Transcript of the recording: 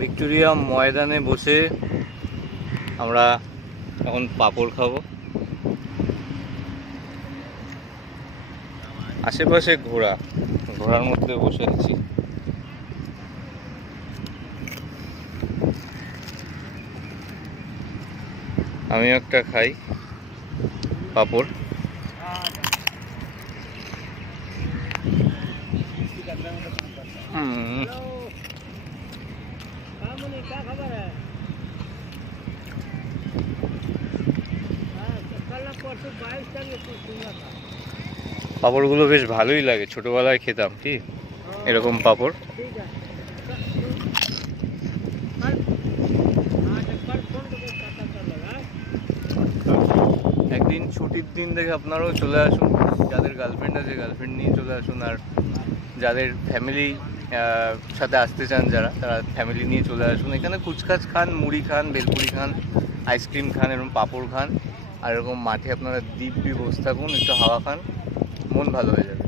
Victoria ময়দানে বসে আমরা এখন পাঁপড় খাবো। আশেপাশে ঘোড়ার মধ্যে বসে আছি। আমি একটা খাই পাঁপড়। পাঁপড়গুলো বেশ ভালোই লাগে, ছোটবেলায় খেতাম কি এরকম পাঁপড়। একদিন ছুটির দিন দেখে আপনারাও চলে আসুন, যাদের গার্লফ্রেন্ড আছে গার্লফ্রেন্ড নিয়ে চলে আসুন, আর যাদের ফ্যামিলি সাথে আসতে চান যারা, তারা ফ্যামিলি নিয়ে চলে আসুন। এখানে কুচকাচ খান, মুড়ি খান, বেলপুরি খান, আইসক্রিম খান, এরকম পাঁপড় খান, আর এরকম মাঠে আপনারা দিব্যি বসে থাকুন, একটু হাওয়া খান, মন ভালো হয়ে যাবে।